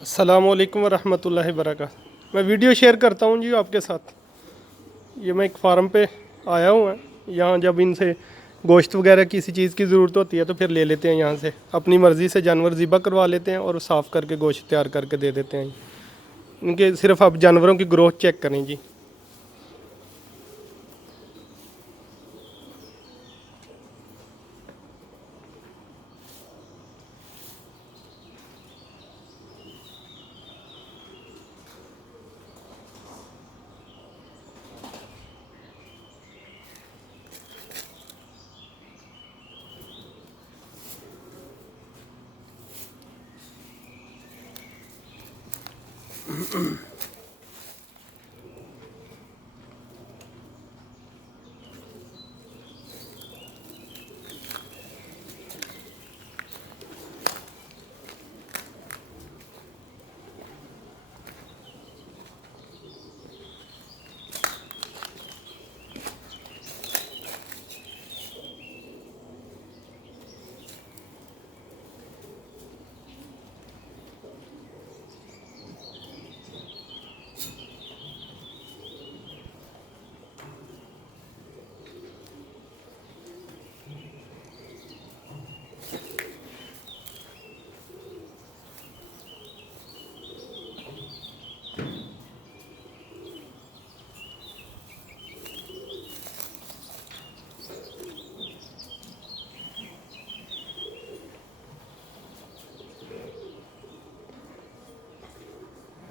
अस्सलामुअलैकुम वरहमतुल्लाहि वबरकातुहू। मैं वीडियो शेयर करता हूँ जी आपके साथ। ये मैं एक फार्म पे आया हूँ। यहाँ जब इनसे गोश्त वगैरह किसी चीज़ की ज़रूरत होती है तो फिर ले लेते हैं यहाँ से, अपनी मर्ज़ी से जानवर ज़िबा करवा लेते हैं और साफ़ करके गोश्त तैयार करके दे देते हैं। इनके सिर्फ आप जानवरों की ग्रोथ चेक करें जी।